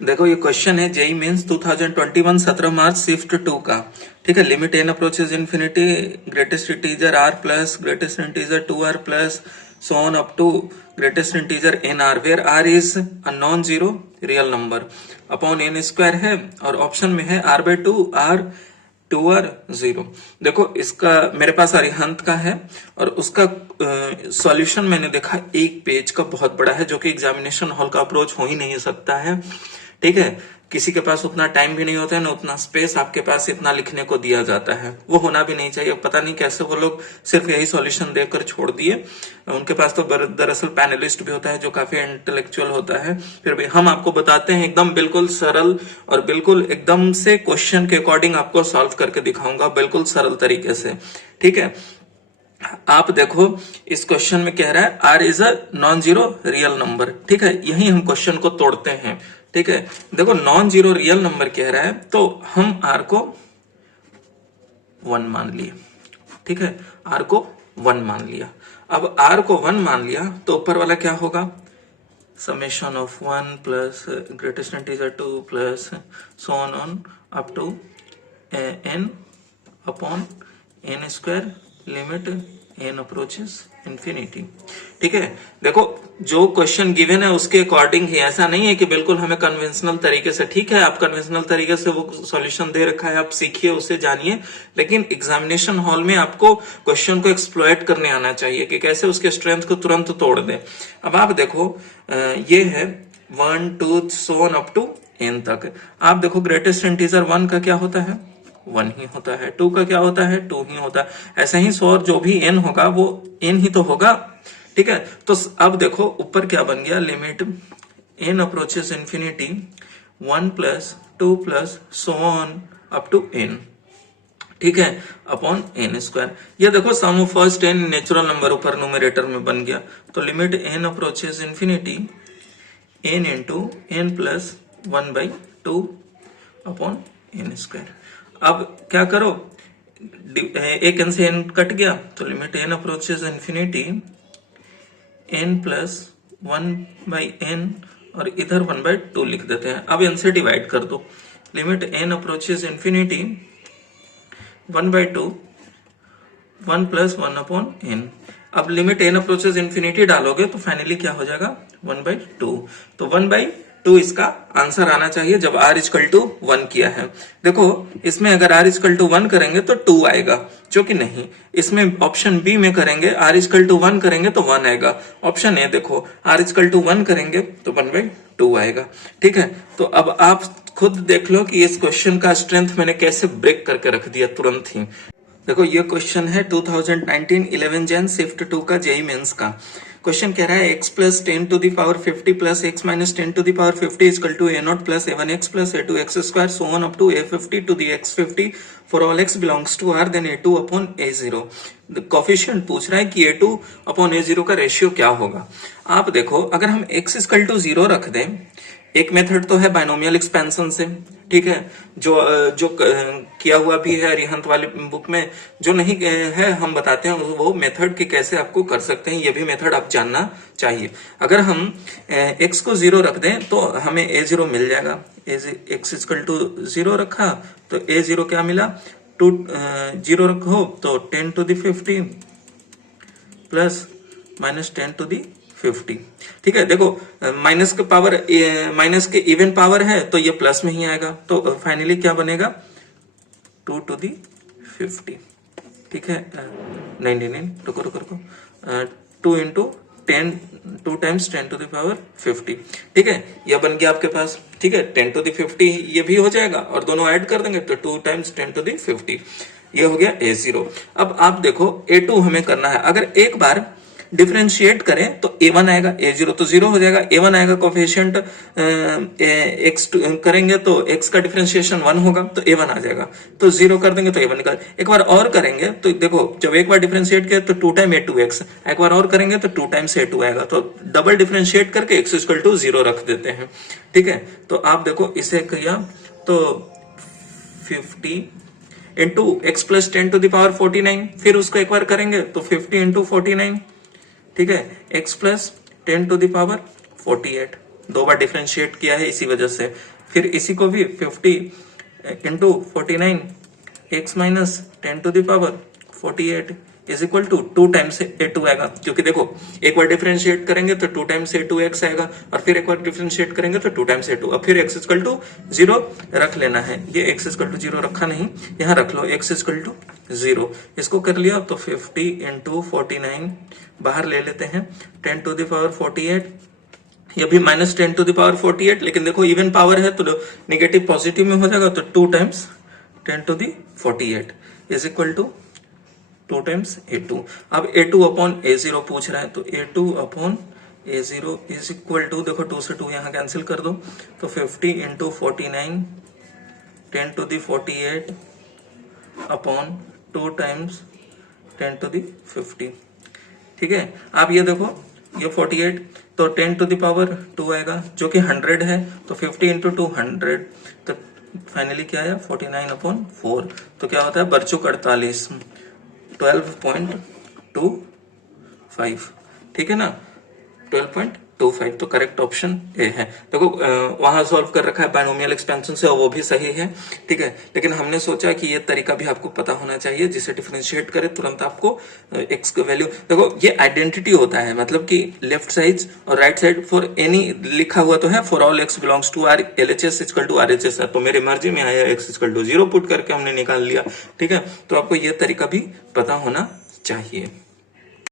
देखो ये क्वेश्चन है जेई मीन्स 2021 17 मार्च शिफ्ट 2 का। ठीक है, limit n approaches infinity, greatest integer r plus greatest integer 2r plus so on up to greatest integer n r, where r is a non zero real number upon n square है, और option में है r/2 are 2r 0। देखो इसका मेरे पास अरिहंत का है और उसका सॉल्यूशन मैंने देखा एक पेज का बहुत बड़ा है, जो कि एग्जामिनेशन हॉल का अप्रोच हो ही नहीं सकता है। ठीक है, किसी के पास उतना टाइम भी नहीं होता है ना उतना स्पेस आपके पास इतना लिखने को दिया जाता है, वो होना भी नहीं चाहिए। पता नहीं कैसे वो लोग सिर्फ यही सॉल्यूशन देकर छोड़ दिए। उनके पास तो दरअसल पैनलिस्ट भी होता है जो काफी इंटेलेक्चुअल होता है। फिर भी हम आपको बताते हैं एकदम बिल्कुल सरल और बिल्कुल एकदम से क्वेश्चन के अकॉर्डिंग आपको सॉल्व करके दिखाऊंगा बिल्कुल सरल तरीके से। ठीक है, आप देखो इस क्वेश्चन में कह रहा है r is a non zero real number. ठीक है, यही हम क्वेश्चन को तोड़ते हैं। ठीक है, देखो नॉन जीरो रियल नंबर कह रहा है तो हम आर को 1 मान लिए। ठीक है, आर को 1 मान लिया। अब आर को 1 मान लिया तो ऊपर वाला क्या होगा, summation of 1 plus greatest integer 2 plus so on up to n upon n square limit n approaches infinity. ठीक है, देखो जो क्वेश्चन गिवन है उसके अकॉर्डिंग ही, ऐसा नहीं है कि बिल्कुल हमें कन्वेंशनल तरीके से। ठीक है, आप कन्वेंशनल तरीके से वो सॉल्यूशन दे रखा है, आप सीखिए उसे जानिए, लेकिन एग्जामिनेशन हॉल में आपको क्वेश्चन को एक्सप्लॉइट करने आना चाहिए कि कैसे उसके स्ट्रेंथ को तुरंत तोड़ दे। अब आप देखो ये है 1 2 so on up to n तक। आप देखो ग्रेटेस्ट इंटीजर 1 का क्या होता है, 1 ही होता है, 2 का क्या होता है, 2 ही होता है। ऐसे ही सो जो भी n होगा वो n ही तो होगा। ठीक है, तो अब देखो ऊपर क्या बन गया, limit n approaches infinity 1 plus 2 plus so on up to n। ठीक है, अपॉन n स्क्वायर। ये देखो sum of first n natural number ऊपर न्यूमरेटर में बन गया, तो limit n approaches infinity n into n plus 1/2 upon n square. अब क्या करो, एक n से n कट गया तो limit n approaches infinity n plus 1/n और इधर 1/2 लिख देते हैं। अब n से डिवाइड कर दो, limit n approaches infinity 1/2 1 plus 1 upon n। अब लिमिट n अप्रोचेस इंफिनिटी डालोगे तो फाइनली क्या हो जाएगा 1/2। तो 1/2 इसका आंसर आना चाहिए जब r इक्वल टू 1 किया है। देखो इसमें अगर r इक्वल टू 1 करेंगे तो 2 आएगा, जो कि नहीं। इसमें ऑप्शन बी में करेंगे r इक्वल टू 1 करेंगे तो 1 आएगा। ऑप्शन ए देखो r इक्वल टू 1 करेंगे तो 1/2 आएगा। ठीक है, तो अब आप खुद देख लो कि इस क्वेश्चन का स्ट्रेंथ मैंने कैसे ब्रेक करके रख दिया तुरंत ही। देखो ये क्वेश्चन है 2019 11 जैन शिफ्ट 2 का जेई मेंस का। क्वेश्चन कह रहा है x plus 10 to the power 50 plus x minus 10 to the power 50 equal to a0 plus a1x plus a2x square so on up to a50 to the x50 for all x belongs to r then a2 upon a0। Coefficient पूछ रहा है कि a2 upon a0 का ratio क्या होगा। आप देखो अगर हम x इक्वल टू 0 रख दें, एक मेथड तो है बाइनोमियल एक्सपेंशन से। ठीक है, जो किया हुआ भी है अरिहंत वाली बुक में, जो नहीं है हम बताते हैं वो मेथड कि कैसे आपको कर सकते हैं, ये भी मेथड आप जानना चाहिए। अगर हम x को 0 रख दें तो हमें a0 मिल जाएगा। x इक्वल टू 0 रखा तो a0 क्या मिला, 0 रखो तो 10 to the 50 plus minus 10 to the 50। ठीक है, देखो माइनस के पावर माइनस के इवन पावर है तो ये प्लस में ही आएगा, तो फाइनली क्या बनेगा 2 टू दी 50। ठीक है, नहीं रुको 2 into 10 2 times 10 to the power 50। ठीक है, यह बन गया आपके पास। ठीक है, 10 टू द 50 ये भी हो जाएगा और दोनों ऐड कर देंगे तो 2 टाइम्स 10 टू द 50। ये हो गया a0। अब आप देखो a2 हमें करना है। अगर एक बार डिफरेंशिएट करें तो a1 आएगा, a0 तो 0 हो जाएगा, a1 आएगा। कोफिशिएंट x करेंगे तो x का डिफरेंशिएशन 1 होगा तो a1 आ जाएगा, तो 0 कर देंगे तो a1 निकल। एक बार और करेंगे तो देखो जब एक बार डिफरेंशिएट किया तो 2 टाइम a2x, एक बार और करेंगे तो 2 टाइम्स a2 आएगा, तो डबल डिफरेंशिएट करके x इक्वल टू 0 रख देते हैं। ठीक है, तो आप देखो इसे किया तो 50 into x plus 10 to the power 49, फिर उसको एक बार करेंगे तो 50 इंटू 49। ठीक है, x plus 10 to the power 48। 2 बार डिफरेंशिएट किया है इसी वजह से। फिर इसी को भी 50 into 49 x minus 10 to the power 48 is equal to 2 times a2 आएगा, क्योंकि देखो एक बार डिफरेंशिएट करेंगे तो 2 टाइम्स a2x आएगा, और फिर एक बार डिफरेंशिएट करेंगे तो 2 टाइम्स a2। अब फिर x इक्वल टू 0 रख लेना है, ये x इक्वल टू 0 रखा नहीं, यहाँ रख लो x इक्वल टू 0। इसको कर लिया तो 50 इंटू 49 बाहर ले लेते हैं 10 टू द पावर 48, ये भी माइनस 10 टू द पावर 48, लेकिन देखो इवन पावर है तो नेगेटिव पॉजिटिव में हो जाएगा, तो 2 times 10 to the 48 is equal to 2 times a2। अब a2 अपॉन a0 पूछ रहा है, तो a2 upon a0 is equal to, देखो 2 से 2 यहाँ कैंसिल कर दो, तो 50 into 49 10 to the 48 upon 2 times 10 to the 50। ठीक है, आप ये देखो ये 48 तो 10 टू द पावर 2 आएगा जो कि 100 है, तो 50 इंटू 2 100, तो फाइनली क्या आया 49 अपॉन 4, तो क्या होता है बरचुक 48 12.25। ठीक है ना, 12.25, तो करेक्ट ऑप्शन ए है। देखो वहां सॉल्व कर रखा है बायनोमियल एक्सपेंशन से, और वो भी सही है। ठीक है, लेकिन हमने सोचा कि ये तरीका भी आपको पता होना चाहिए जिसे डिफरेंशिएट करे तुरंत आपको एक्स का वैल्यू। देखो ये आइडेंटिटी होता है, मतलब कि लेफ्ट साइड और राइट साइड फॉर एनी लिखा हुआ तो है, for all x belongs to R LHS equal to RHS है, तो मेरी मर्जी में आया x इक्वल टू 0 पुट करके हमने निकाल लिया। ठीक है, तो आपको ये तरीका भी पता होना चाहिए।